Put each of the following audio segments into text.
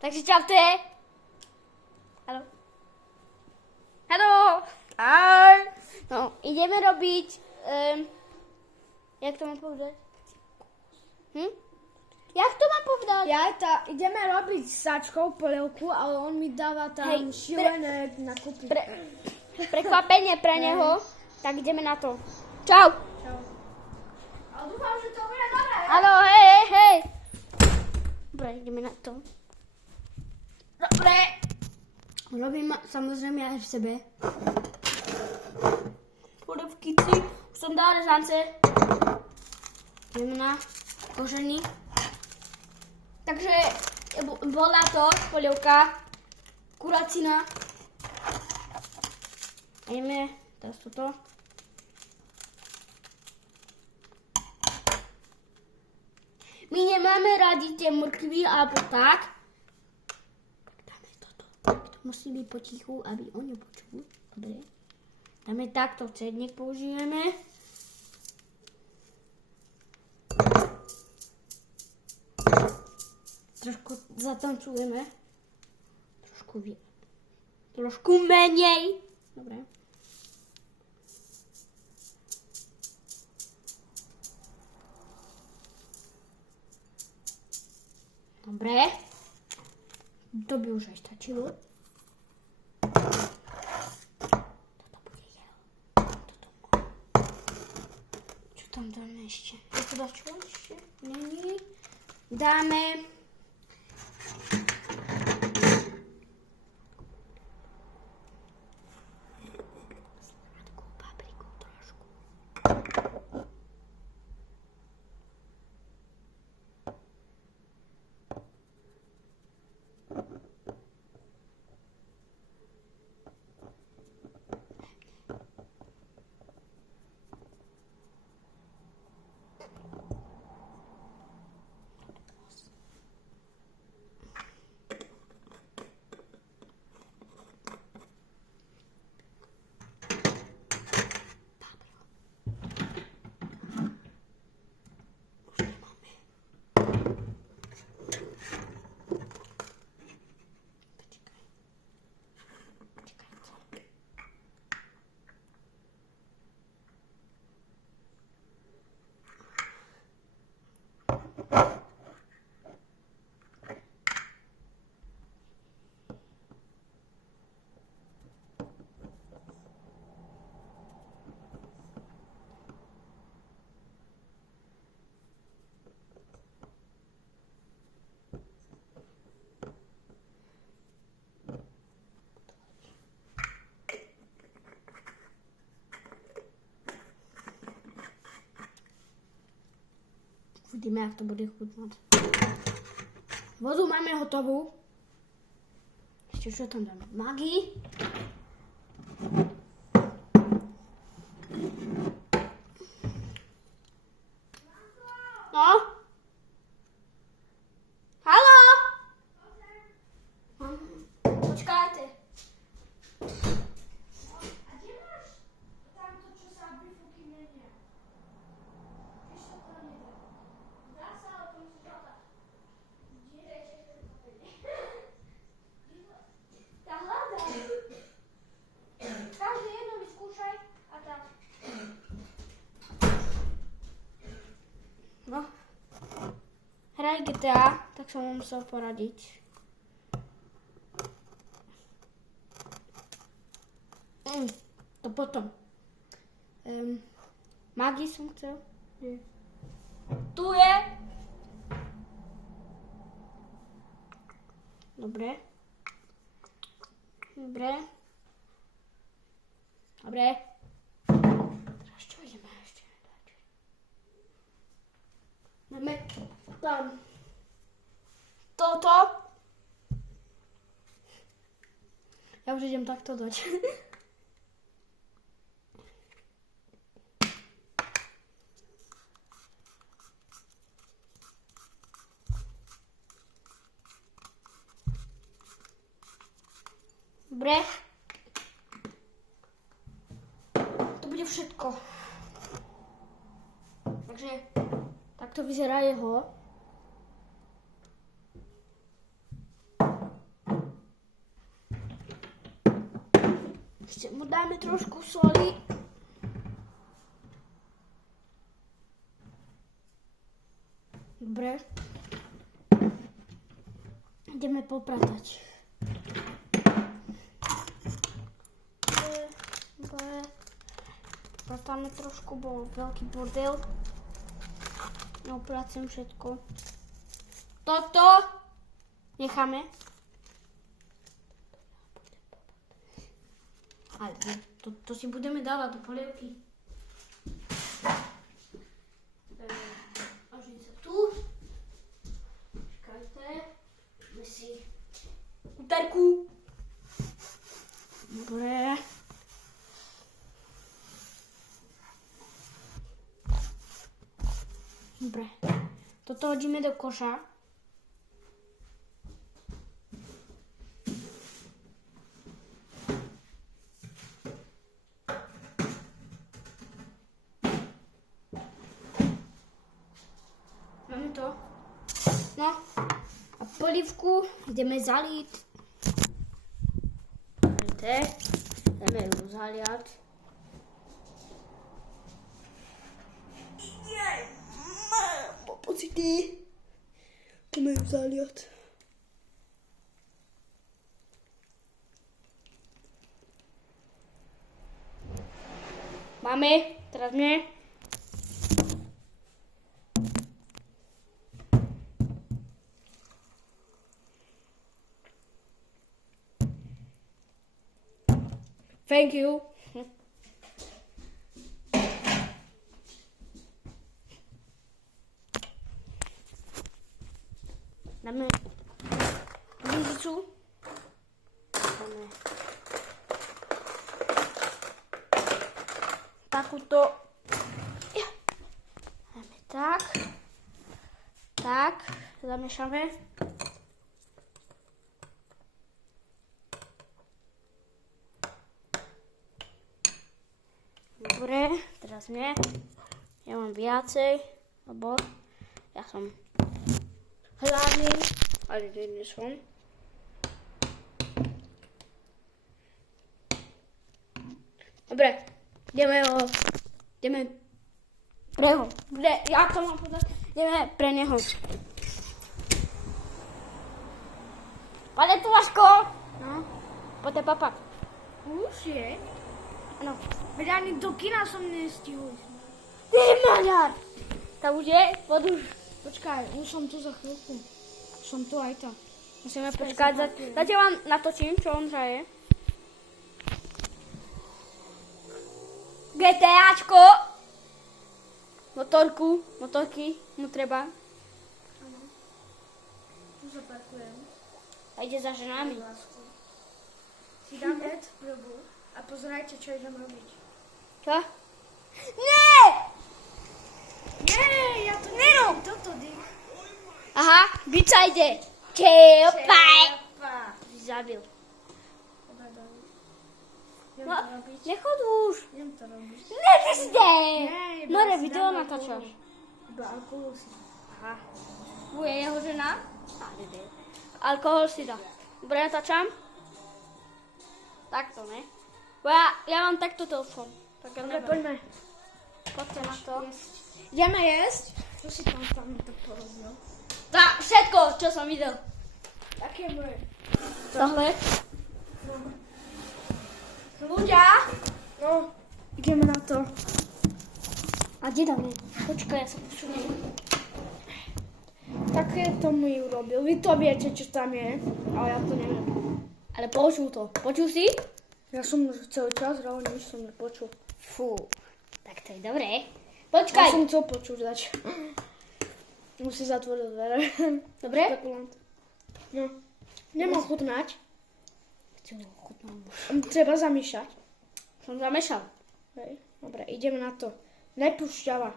Takže čaute. Haló. Haló. Ahoj. No, ideme robiť, jak to mám povedať? Jak to mám povedať? Ideme robiť s sačkou polievku, ale on mi dáva tam šílené nakupy. Prekvapenie pre neho, tak ideme na to. Čau. Ale dúfam, že to bude dobré. Haló, hej. Dobre, ideme na to. Dobre. Robím samozrejme aj v sebe. Polievky, už som dala rezance. Ideme na kožený. Takže bola to polievka, kuracina. Ideme teraz toto. My nemáme radi tie mrkvy alebo tak. Dáme toto. To musí byť potichu, aby oni počuli. Dobre. Dáme takto, cedník použijeme. Trošku zatancujeme. Trošku menej. Dobre. Dobre. To by už aj stačilo. Toto bude jeho. Čo tam dáme ešte? Je to dačo ešte? Není. Dáme sladkú papriku trošku. Uvidíme, jak to bude chutnať. Vodu máme hotovú. Ešte čo tam dáme? Maggi. No? Haló? Počkajte. A kde máš tamto, čo sa bifúky menia? Víš, čo to nedá? Dá sa, ale to musíš hľadať. Kde je ešte Tá hľadaj. Každé jedno vyskúšaj a tak. No. Hraj GTA, tak som mu musel poradiť. To potom. Maggi som chcel. Tu je. Dobre. Teraz čo ideme ešte dať? Dáme tam toto. Ja už idem takto dať. Dobre. To bude všetko. Takže takto vyzerá jeho. Ešte mu dáme trošku soli. Dobre. Ideme popratať. Dobre. Pratáme trošku, bol veľký bordel. Opracem všetko. Toto necháme. Ale to si budeme dávať do polievky. Nožnice tu. Čakajte. Dáme si uterku. Dobre. Dobre. Toto hodíme do koša. Máme to. No. A polívku ideme zaliť. Ideme ju zaliať. Pocity. Ideme ju zaliať. Máme, teraz mne. Thank you. Dáme lyžicu. Dáme takúto. Dáme tak. Tak. Zamiešame. Dobre, teraz mne. Ja mám viacej, lebo ja som hladný, ale nie som. Dobre, ideme preho. Ja to mám povedať, ideme pre neho. Paletovaško! No? Poďte papak. Už je? Áno. Veď ani do kina som nestihol. Ty maďar! Tak už je? Počkaj, už som tu za chvíľku. Som tu aj tak. Musíme počkať. Zatiaľ vám natočím, čo on hraje. GTAčko! Motorky mu treba. Áno. Tu zaparkujem. A ide za ženami. Si dám jet probu a pozerajte, čo idem robiť. Čo? Nie! Nie, ja to Nero! Toto dých. Aha, bica ide. Čepaj! Čepa. Zabil. Idem No, to robiť. nechod už. Idem to robiť. Nepizde! iba More, si video dám natáčaš. Iba alkohol si. Aha. Bude jeho žena? Alkohol si dá. Dobre, natáčam? Takto, ne? Bo ja mám takto telefón. Tak ja Dobre, neviem. poďme. Poďte na to. Ideme jesť? Čo si tam to porobil? Všetko, čo som videl. Také moje. Tohle? No. Ľudia? No, ideme na to. A kde dáme? Počkaj, ja sa posuniem. Také to mi urobil. Vy to viete, čo tam je, ale ja to neviem. Ale počul to. Počul si? Ja som celý čas hral, nič som nepočul. Fú. Tak to je dobré. Ja Počkaj. som chcel počuť dať. Musí zatvoriť dvere. Dobre? Spekulant. No. Nemám chutnať. Chcem ochutnať. Treba zamiešať. Som zamešal. Hej. Dobre, ideme na to. Nepúšťava.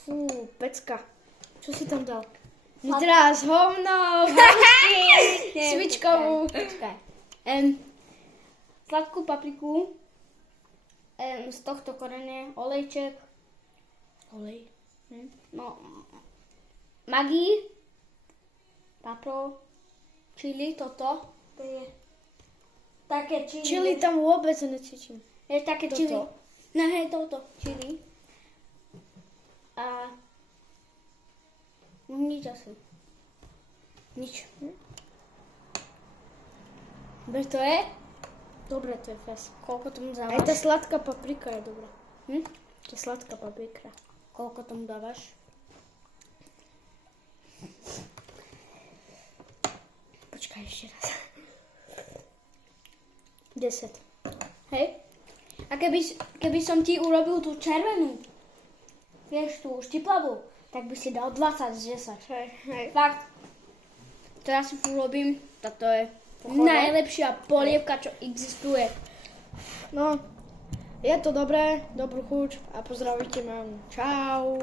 Fú, pecka. Čo si tam dal? Nitras, hovno, hračky, svičkovú. Počkaj. Sladkú papriku. Z tohto korene olejček. Olej. No. Maggi, papro, čili, toto. To je také čili. Čili tam vôbec necítim. Je také Toto. čili. No hej, toto. Čili. A nič asi. Nič. Dobre to je? Dobre, to je fest. Koľko tomu Aj dávaš? tá sladká paprika je dobrá. Hm? Tá sladká paprika. Koľko tomu dávaš? Počkaj ešte raz. 10. Hej? A keby som ti urobil tú červenú, vieš, tú štiplavú, tak by si dal 20 z 10. Hej. Fakt. Teraz si urobím, toto je Pochoda. najlepšia polievka, čo existuje. No, je to dobré, dobrú chuť a pozdravíte mamu. Čau.